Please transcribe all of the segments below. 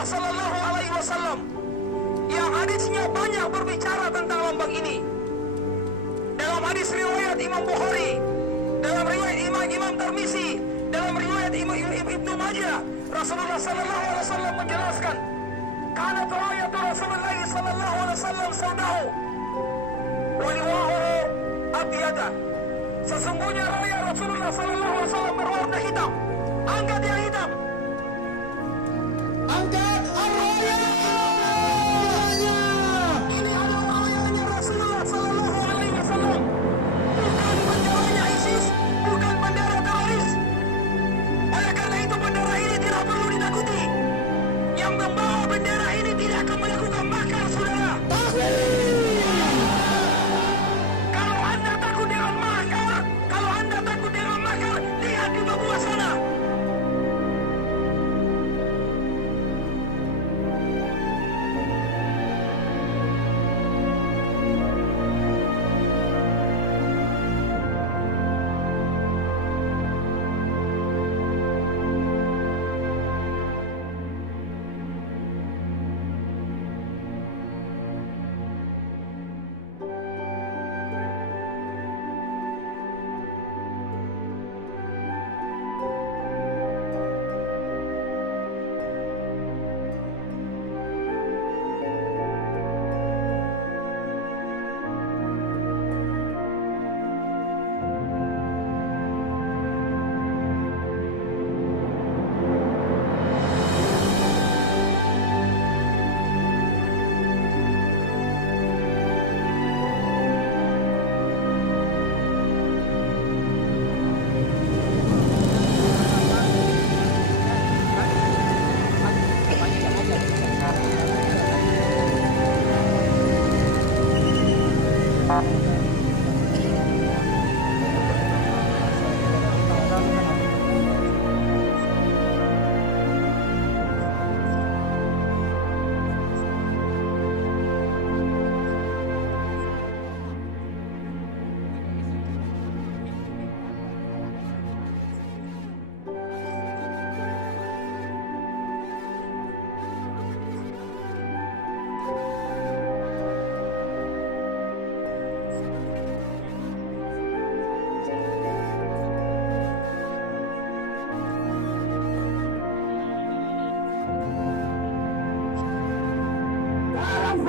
Rasulullah Sallallahu Alaihi Wasallam yang hadisnya banyak berbicara tentang lambang ini. Dalam hadis riwayat Imam Bukhari, dalam riwayat Imam Tirmizi, dalam riwayat Ibnu Majah, Rasulullah Sallallahu Alaihi Wasallam menjelaskan, karena riwayat Rasulullah Sallallahu Alaihi Wasallam saudahu, waliwahu abiyada. Sesungguhnya raya Rasulullah Sallallahu Alaihi Wasallam berwarna hitam. Angkat yang hitam. Angkat ar-raya. Ini adalah rayanya Rasulullah Sallallahu Alaihi Wasallam. Bukan benderanya ISIS, bukan bendera teroris. Oleh karena itu bendera ini tidak perlu ditakuti. Yang membawa bendera ini tidak akan melakukan makar, saudara. Kalau Anda takut dengan makar, lihat di Papua sana.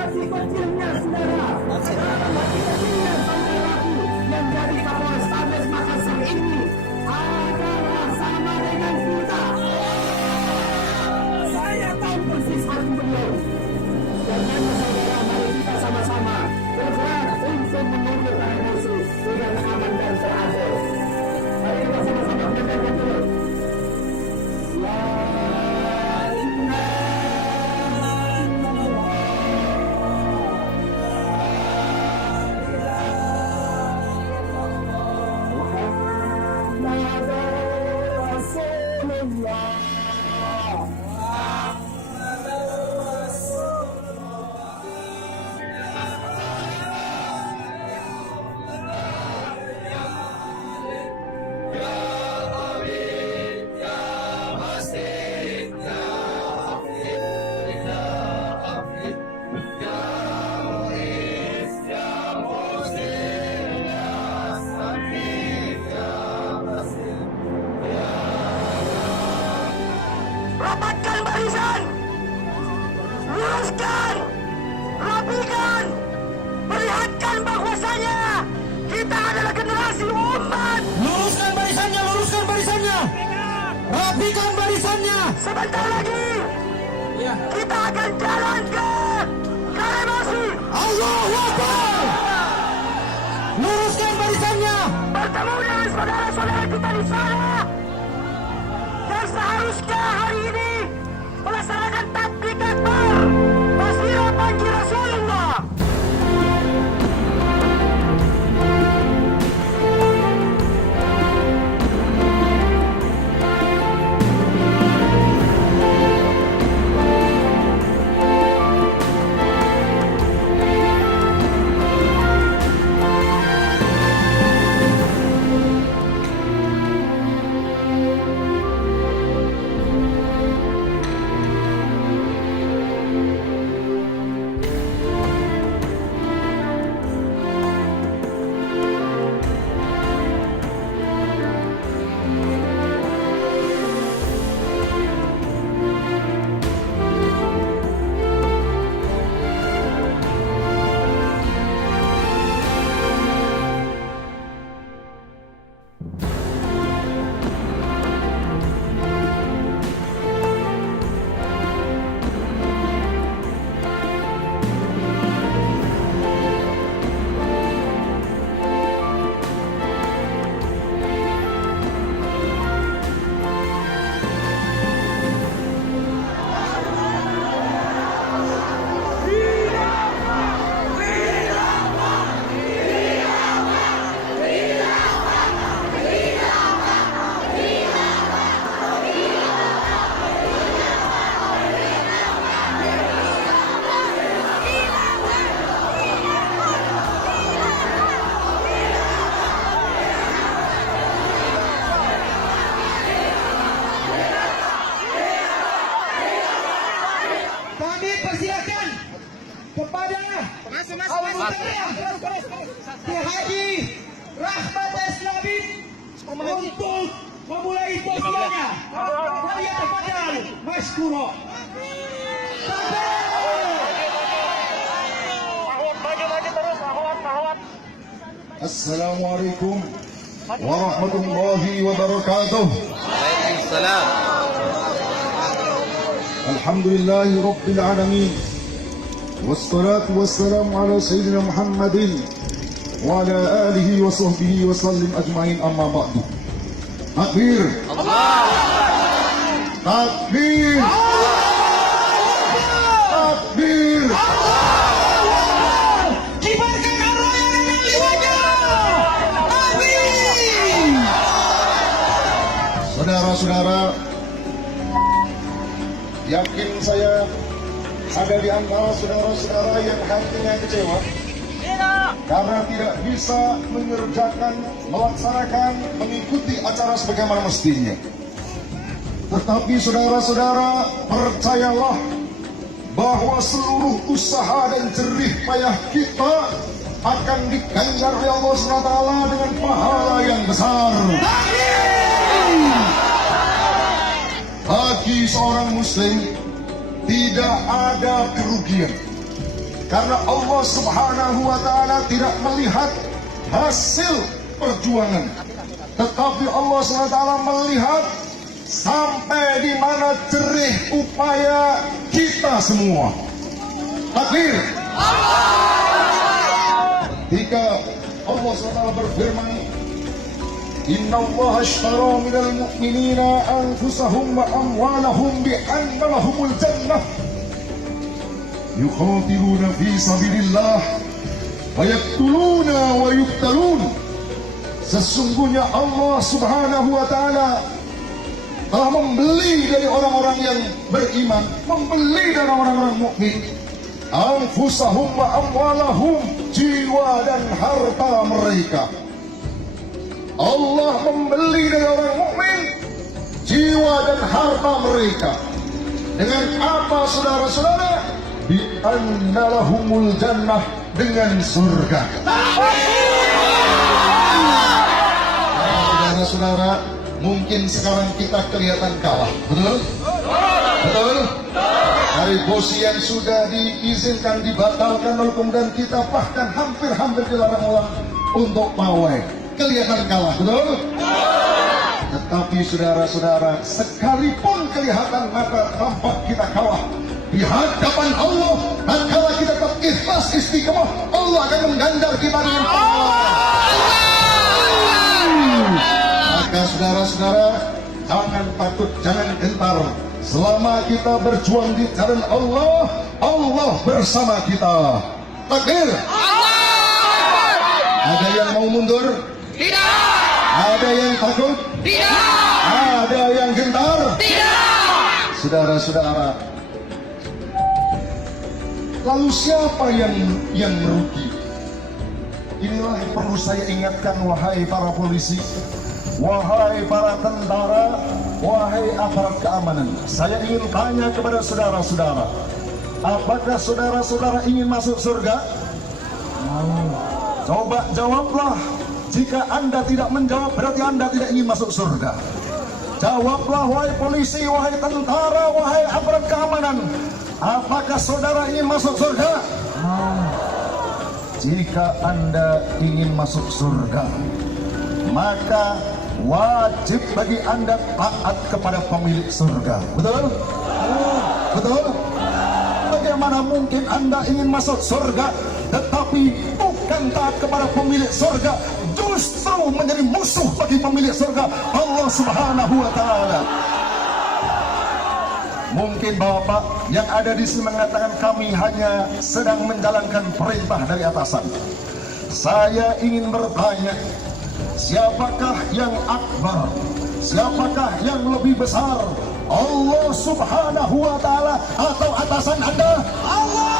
Hati kecilnya saudara, dalam hati kecilnya saudaraku yang jadi Kapolrestabes Makassar ini adalah sama dengan kita. Saya tahu persis hati beliau. Dan saudara, mari kita sama-sama bergerak untuk menundukkan musuh dengan aman dan teradil. Mari kita sama-sama mendengarkan dulu. Rapatkan barisan, luruskan, rapikan, perlihatkan bahwasanya kita adalah generasi umat. Luruskan barisannya, rapikan barisannya. Sebentar lagi kita akan jalan ke Kalimasi. Allahu Akbar. Luruskan barisannya. Bertemu dengan saudara-saudara kita di sana. Dan seharusnya hari ini melaksanakan takbir akbar Masjid Panji Rasulullah. untuk memulai posisinya. Kalian tepatkan Mas Kuro. Assalamualaikum warahmatullahi wabarakatuh. Waalaikumsalam. Alhamdulillahi rabbil alamin. Wassalatu wassalamu ala sayyidina Muhammadin wa ala alihi wa sahbihi wa sallim ajma'in, amma ba'du. Takbir. Takbir. Takbir. Kibarkan arwah dengan liwanya. Amin. Saudara-saudara, yakin saya ada di antara saudara-saudara yang hatinya kecewa karena tidak bisa mengerjakan, melaksanakan, mengikuti acara sebagaimana mestinya. Tetapi saudara-saudara, percayalah bahwa seluruh usaha dan jerih payah kita akan diganjar oleh Allah SWT dengan pahala yang besar. Bagi seorang muslim tidak ada kerugian, karena Allah Subhanahu wa Ta'ala tidak melihat hasil perjuangan, tetapi Allah SWT melihat sampai di mana jerih upaya kita semua. Takbir. Ketika Allah SWT berfirman, Inna Allah ashtara minal mu'minina anfusahum wa amwalahum bi'anna lahumul jannah yuqatiluna fi sabilillah wa yaqtuluna wa yuqtalun. Sesungguhnya Allah Subhanahu wa Ta'ala telah membeli dari orang-orang yang beriman, membeli dari orang-orang mukmin, anfusahum wa amwalahum, jiwa dan harta mereka. Allah membeli dari orang mukmin jiwa dan harta mereka. Dengan apa, saudara-saudara? Bi anna lahumul jannah, dengan surga. Saudara-saudara, mungkin sekarang kita kelihatan kalah, betul? Betul? Hari Bosnian sudah diizinkan, dibatalkan, lalu kemudian kita bahkan hampir-hampir dilarang-larang untuk pawai. Kelihatan kalah, betul? Tetapi saudara-saudara, sekalipun kelihatan mata tampak kita kalah, di hadapan Allah, tatkala kita tetap ikhlas istiqamah, Allah akan mengganjar kita dengan Maka saudara-saudara, jangan takut, jangan gentar. Selama kita berjuang di jalan Allah, Allah bersama kita. Takbir. Ada yang mau mundur? Tidak. Ada yang takut? Tidak. Ada yang gentar? Tidak. Saudara-saudara, lalu siapa yang merugi? Inilah yang perlu saya ingatkan, wahai para polisi, wahai para tentara, wahai aparat keamanan. Saya ingin tanya kepada saudara-saudara, apakah saudara-saudara ingin masuk surga? Coba jawablah. Jika Anda tidak menjawab, berarti Anda tidak ingin masuk surga. Jawablah, wahai polisi, wahai tentara, wahai aparat keamanan, apakah saudara ingin masuk surga? Jika Anda ingin masuk surga, maka wajib bagi Anda taat kepada pemilik surga. Betul? Betul? Bagaimana mungkin Anda ingin masuk surga tetapi bukan taat kepada pemilik surga, justru menjadi musuh bagi pemilik surga, Allah Subhanahu wa Ta'ala. Mungkin Bapak yang ada di sini mengatakan kami hanya sedang menjalankan perintah dari atasan. Saya ingin bertanya, siapakah yang akbar? Siapakah yang lebih besar? Allah Subhanahu wa Ta'ala atau atasan Anda? Allah.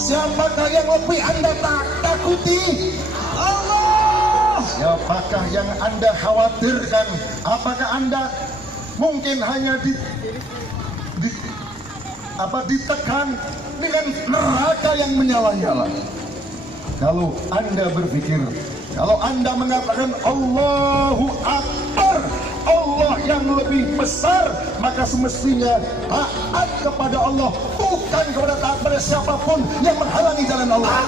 Siapakah yang lebih Anda takuti? Allah. Siapakah yang Anda khawatirkan? Apakah Anda mungkin hanya ditekan dengan neraka yang menyala-nyala? Kalau Anda berpikir Kalau Anda mengatakan Allahu Akbar, Allah yang lebih besar, maka semestinya taat kepada Allah, bukan kepada taat pada siapapun yang menghalangi jalan Allah.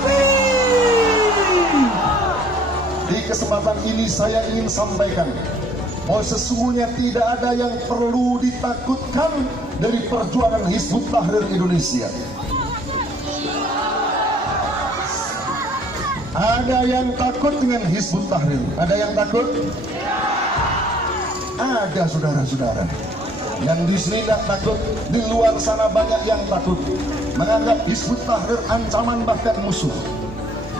Di kesempatan ini saya ingin sampaikan bahwa sesungguhnya tidak ada yang perlu ditakutkan dari perjuangan Hizbut Tahrir Indonesia. Ada yang takut dengan Hizbut Tahrir? Ada yang takut? Ada, saudara-saudara. Yang di sini tidak takut, di luar sana banyak yang takut, menganggap Hizbut Tahrir ancaman bahkan musuh.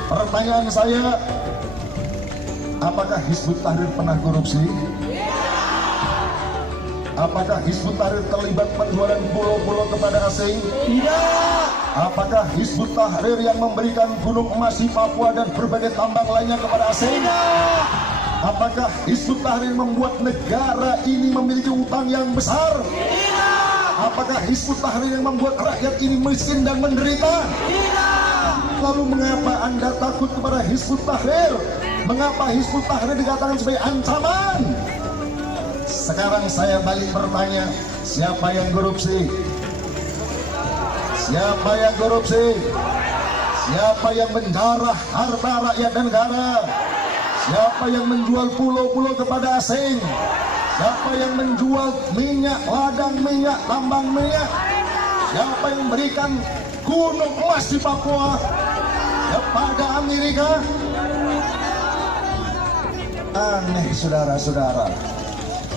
Pertanyaan saya, apakah Hizbut Tahrir pernah korupsi? Apakah Hizbut Tahrir terlibat penjualan pulau-pulau kepada asing? Tidak. Apakah Hizbut Tahrir yang memberikan gunung emas di Papua dan berbagai tambang lainnya kepada asing? Tidak. Apakah Hizbut Tahrir membuat negara ini memiliki utang yang besar? Tidak. Apakah Hizbut Tahrir yang membuat rakyat ini miskin dan menderita? Tidak. Lalu mengapa Anda takut kepada Hizbut Tahrir? Mengapa Hizbut Tahrir dikatakan sebagai ancaman? Sekarang saya balik bertanya, siapa yang korupsi? Siapa yang korupsi? Siapa yang menjarah harta rakyat dan negara? Siapa yang menjual pulau-pulau kepada asing? Siapa yang menjual minyak, ladang minyak, tambang minyak? Siapa yang memberikan gunung emas di Papua kepada Amerika? Aneh, saudara-saudara.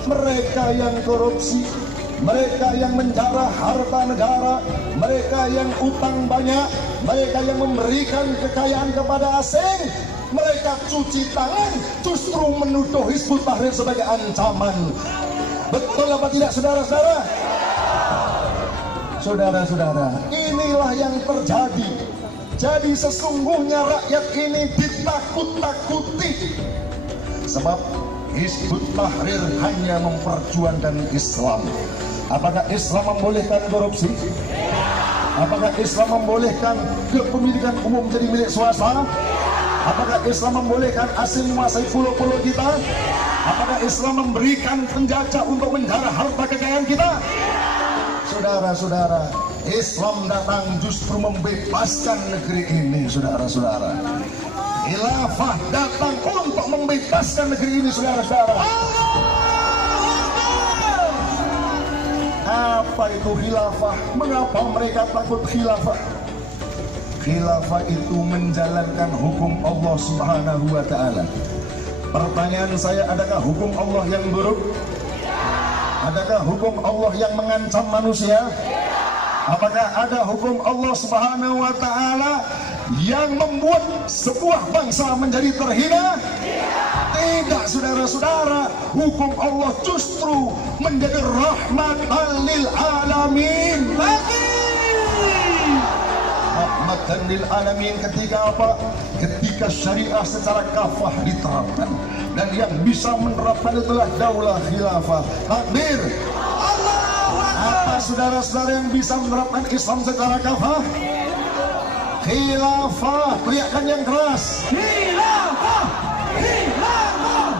Mereka yang korupsi, mereka yang menjarah harta negara, mereka yang utang banyak, mereka yang memberikan kekayaan kepada asing, mereka cuci tangan, justru menuduh Hizbut Tahrir sebagai ancaman. Betul apa tidak, saudara-saudara? Saudara-saudara, inilah yang terjadi. Jadi sesungguhnya rakyat ini ditakut-takuti, sebab Hizbut Tahrir hanya memperjuangkan Islam. Apakah Islam membolehkan korupsi? Apakah Islam membolehkan kepemilikan umum jadi milik swasta? Apakah Islam membolehkan asing menguasai pulau-pulau kita? Apakah Islam memberikan penjajah untuk menjarah harta kekayaan kita? Saudara-saudara, Islam datang justru membebaskan negeri ini, saudara-saudara. Khilafah datang untuk membebaskan negeri ini, saudara-saudara. Apa itu khilafah? Mengapa mereka takut khilafah? Khilafah itu menjalankan hukum Allah Subhanahu wa ta'ala. Pertanyaan saya, adakah hukum Allah yang buruk? Adakah hukum Allah yang mengancam manusia? Apakah ada hukum Allah Subhanahu wa ta'ala yang membuat sebuah bangsa menjadi terhina? Tidak, saudara-saudara. Hukum Allah justru menjadi rahmatan lil alamin. Rahmatan lil alamin ketika apa? Ketika syariah secara kafah diterapkan. Dan yang bisa menerapkan itulah daulah khilafah. Takbir. Apa saudara-saudara yang bisa menerapkan Islam secara kafah? Khilafah. Teriakan yang keras. Khilafah, khilafah,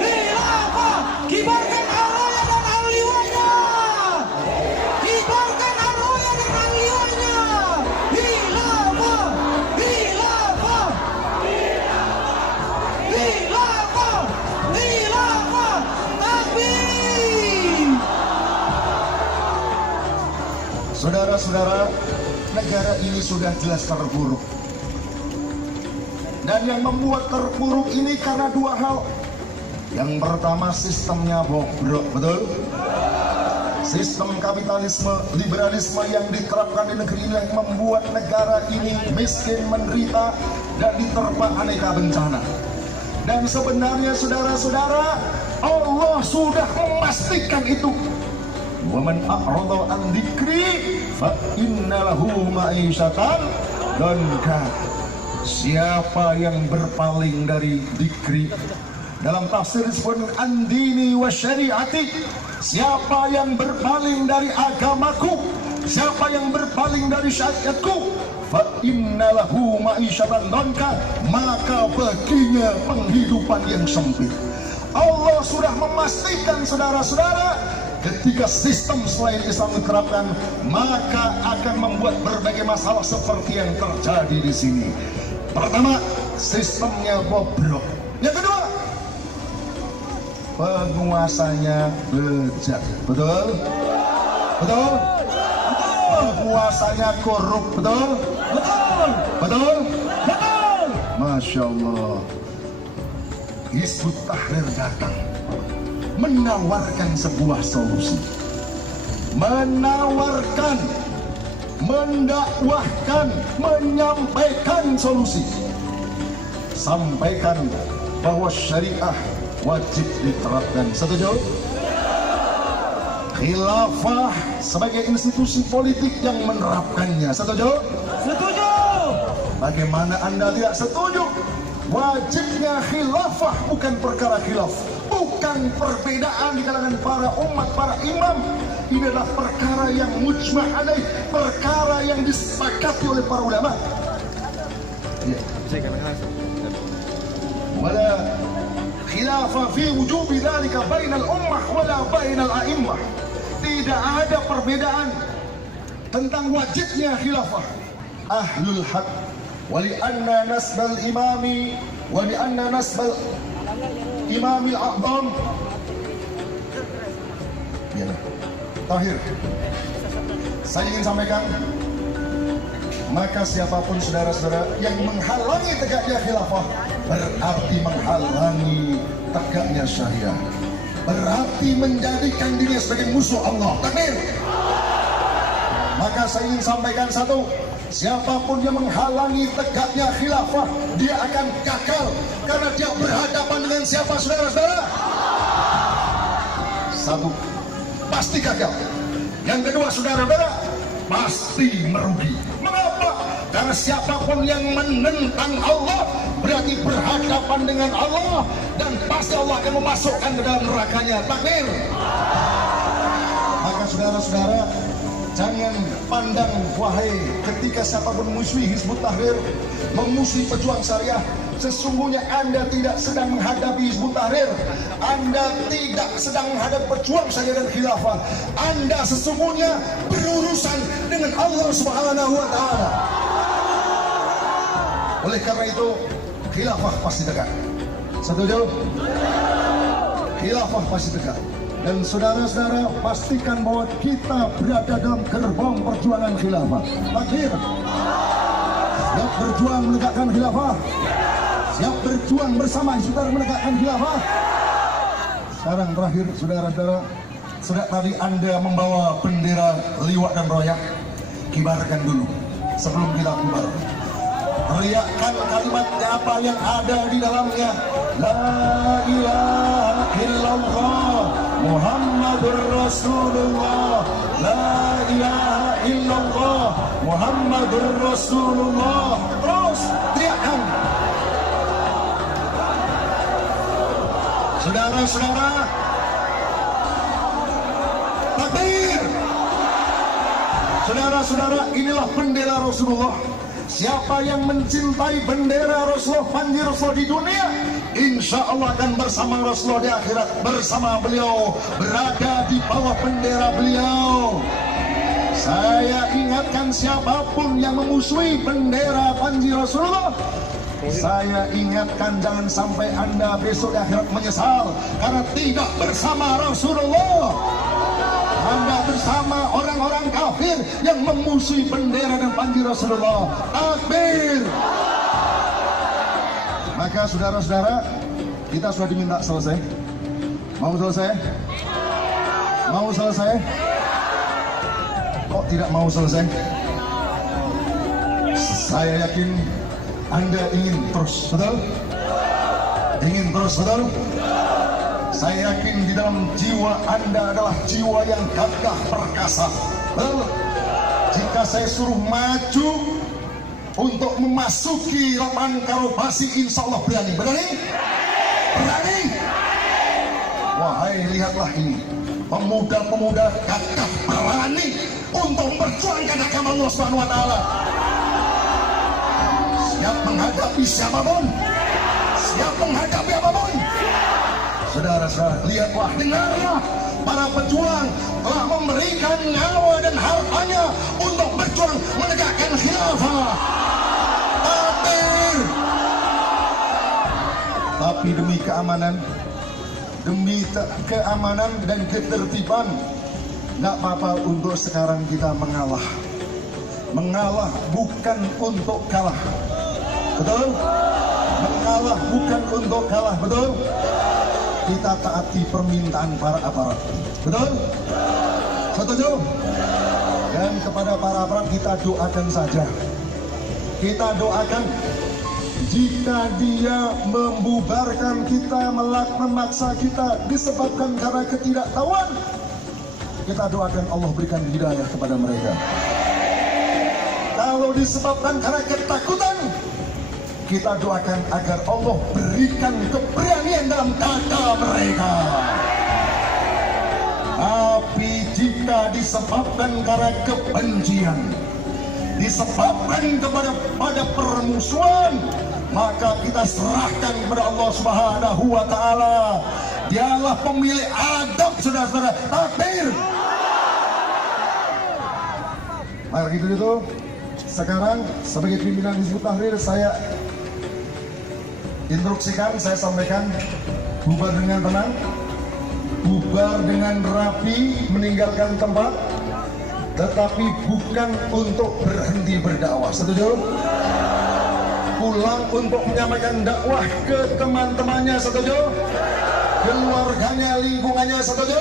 khilafah. Kibarkan arwahnya dan ahliwanya. Kibarkan arwahnya dan ahliwanya. Khilafah, khilafah, khilafah, khilafah. Takbir. Saudara-saudara, negara ini sudah jelas terpuruk. Dan yang membuat terpuruk ini karena dua hal. Yang pertama, sistemnya bobrok, betul? Sistem kapitalisme, liberalisme yang diterapkan di negeri ini yang membuat negara ini miskin, menderita, dan diterpa aneka bencana. Dan sebenarnya saudara-saudara, Allah sudah memastikan itu. Waman a'rada an dzikri fa innalahu ma'isyatan donka. Siapa yang berpaling dari dzikri, dalam tafsir disebut andini wa syariati, siapa yang berpaling dari agamaku, siapa yang berpaling dari syariatku, fa innalahu ma'isyatan dhanka, maka baginya penghidupan yang sempit. Allah sudah memastikan saudara-saudara, ketika sistem selain Islam diterapkan, maka akan membuat berbagai masalah seperti yang terjadi di sini. Pertama, sistemnya bobrok. Yang kedua, penguasanya bejat. Betul? Betul? Penguasanya korup. Betul? Betul? Betul? Betul? Masya Allah. Hizbut Tahrir datang menawarkan sebuah solusi, menawarkan, mendakwahkan, menyampaikan solusi. Sampaikan bahwa syariah wajib diterapkan. Setuju? Khilafah sebagai institusi politik yang menerapkannya. Setuju? Setuju. Bagaimana Anda tidak setuju? Wajibnya khilafah bukan perkara khilaf, bukan perbedaan di kalangan para umat, para imam. Ini adalah perkara yang mujma' alaih, perkara yang disepakati oleh para ulama. Ya. Wala khilafah fi wujubi dzalika bainal ummah wala bainal a'immah. Tidak ada perbedaan tentang wajibnya khilafah. Ahlul haq wali anna nasbal imami wali anna nasbal imamil a'zam. Ya. Terakhir, saya ingin sampaikan, maka siapapun saudara-saudara yang menghalangi tegaknya khilafah berarti menghalangi tegaknya syariah, berarti menjadikan dirinya sebagai musuh Allah. Takbir. Maka saya ingin sampaikan satu, siapapun yang menghalangi tegaknya khilafah, dia akan gagal karena dia berhadapan dengan siapa, saudara-saudara? Satu, pasti gagal. Yang kedua, saudara-saudara, pasti merugi. Mengapa? Karena siapapun yang menentang Allah berarti berhadapan dengan Allah, dan pasti Allah akan memasukkan ke dalam nerakanya. Takbir. Maka saudara-saudara, jangan pandang, wahai, ketika siapapun memusuhi Hizbut Tahrir, memusuhi pejuang syariah, sesungguhnya Anda tidak sedang menghadapi Hizbut Tahrir, Anda tidak sedang menghadapi pejuang syariah dan khilafah. Anda sesungguhnya berurusan dengan Allah Subhanahu wa Ta'ala. Oleh karena itu, khilafah pasti dekat. Setuju? Khilafah pasti dekat. Dan saudara-saudara, pastikan bahwa kita berada dalam gerbong perjuangan khilafah. Akhir, siap berjuang menegakkan khilafah, siap berjuang bersama Hizbut Tahrir menegakkan khilafah. Sekarang terakhir, saudara-saudara, sejak tadi Anda membawa bendera liwat dan royak, kibarkan dulu sebelum kita kibar. Teriakkan kalimat apa yang ada di dalamnya. La ilaha illallah Muhammadur Rasulullah. La ilaha illallah Muhammadur Rasulullah. Terus teriakkan. Saudara-saudara, takbir. Saudara-saudara, inilah bendera Rasulullah. Siapa yang mencintai bendera Rasulullah, panji Rasulullah di dunia, insya Allah akan bersama Rasulullah di akhirat, bersama beliau, berada di bawah bendera beliau. Saya ingatkan, siapapun yang memusuhi bendera panji Rasulullah, saya ingatkan, jangan sampai Anda besok di akhirat menyesal karena tidak bersama Rasulullah. Anda bersama orang-orang kafir yang memusuhi bendera dan panji Rasulullah. Takbir. Maka saudara-saudara, kita sudah diminta selesai. Mau selesai? Mau selesai? Kok tidak mau selesai? Saya yakin Anda ingin terus, betul? Ingin terus, betul? Saya yakin di dalam jiwa Anda adalah jiwa yang gagah perkasa. Betul? Jika saya suruh maju untuk memasuki lapangan karobasi, insya Allah berani. Berani? Berani? Wahai, lihatlah ini, pemuda-pemuda gagah berani untuk memperjuangkan agama Allah Subhanahu wa Ta'ala. Siap menghadapi siapapun, siap menghadapi apapun. Saudara-saudara, lihatlah, dengarlah, para pejuang telah memberikan nyawa dan hartanya untuk berjuang menegakkan khilafah. Takbir. Tapi demi keamanan, keamanan dan ketertiban, nggak apa-apa untuk sekarang kita mengalah. Mengalah bukan untuk kalah, betul? Mengalah bukan untuk kalah, betul? Kita taati permintaan para aparat, betul? Setuju? Dan kepada para aparat kita doakan saja. Kita doakan, jika dia membubarkan kita, memaksa kita disebabkan karena ketidaktahuan, kita doakan Allah berikan hidayah kepada mereka. Kalau disebabkan karena ketakutan, kita doakan agar Allah berikan keberanian dalam dada mereka. Tapi jika disebabkan karena kebencian, disebabkan pada permusuhan, maka kita serahkan kepada Allah Subhanahu wa Ta'ala. Dialah pemilik adab, saudara-saudara. Takbir. Mari itu. Sekarang sebagai pimpinan Hizbut Tahrir, saya instruksikan, saya sampaikan, bubar dengan tenang, bubar dengan rapi, meninggalkan tempat, tetapi bukan untuk berhenti berdakwah. Setuju? Pulang untuk menyampaikan dakwah ke teman-temannya. Setuju? Keluarganya, lingkungannya. Setuju?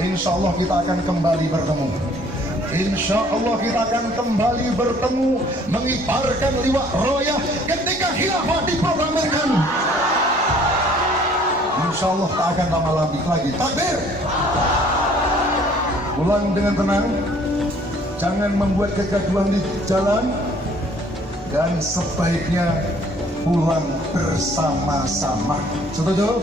Insya Allah kita akan kembali bertemu. Insya Allah kita akan kembali bertemu, mengibarkan liwat royah ketika khilafah diproklamirkan. Insya Allah tak akan lama lagi. Takbir. Pulang dengan tenang, jangan membuat kegaduhan di jalan, dan sebaiknya pulang bersama-sama. Setuju?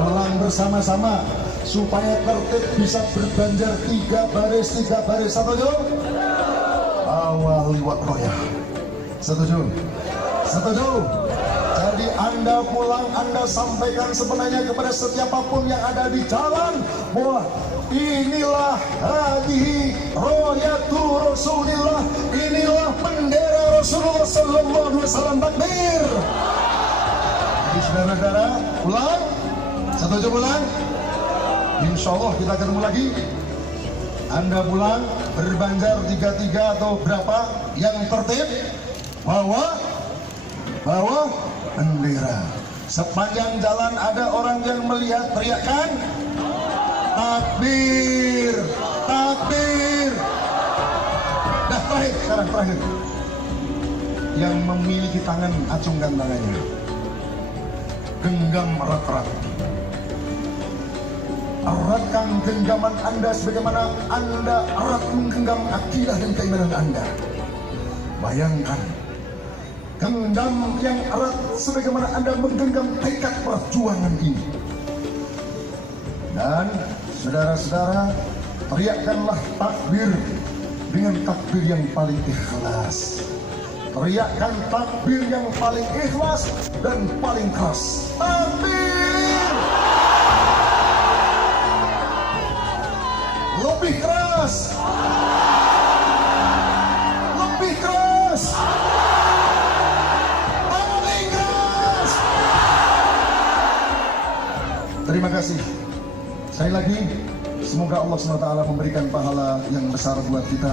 Pulang bersama-sama supaya tertib, bisa berbanjar 3 baris. Setuju? Awal liwat royah. Setuju? Setuju? Jadi Anda pulang, Anda sampaikan sebenarnya kepada setiapapun yang ada di jalan bahwa inilah hadihi royatu Rasulillah, inilah bendera Rasulullah sallallahu alaihi wasallam. Takbir. Jadi saudara-saudara, pulang. Setuju pulang? Insya Allah kita ketemu lagi. Anda pulang berbanjar 3 atau berapa yang tertib, bawa bendera. Sepanjang jalan ada orang yang melihat, teriakan takbir, takbir. Nah, terakhir yang memiliki tangan, acungkan tangannya, genggam erat-erat. Eratkan genggaman Anda sebagaimana Anda erat menggenggam akidah dan keimanan Anda. Bayangkan, genggam yang erat sebagaimana Anda menggenggam tekad perjuangan ini. Dan saudara-saudara, teriakkanlah takbir dengan takbir yang paling ikhlas. Teriakkan takbir yang paling ikhlas dan paling keras. Takbir! Lebih keras, lebih keras, paling keras. Terima kasih. Sekali lagi, semoga Allah SWT memberikan pahala yang besar buat kita.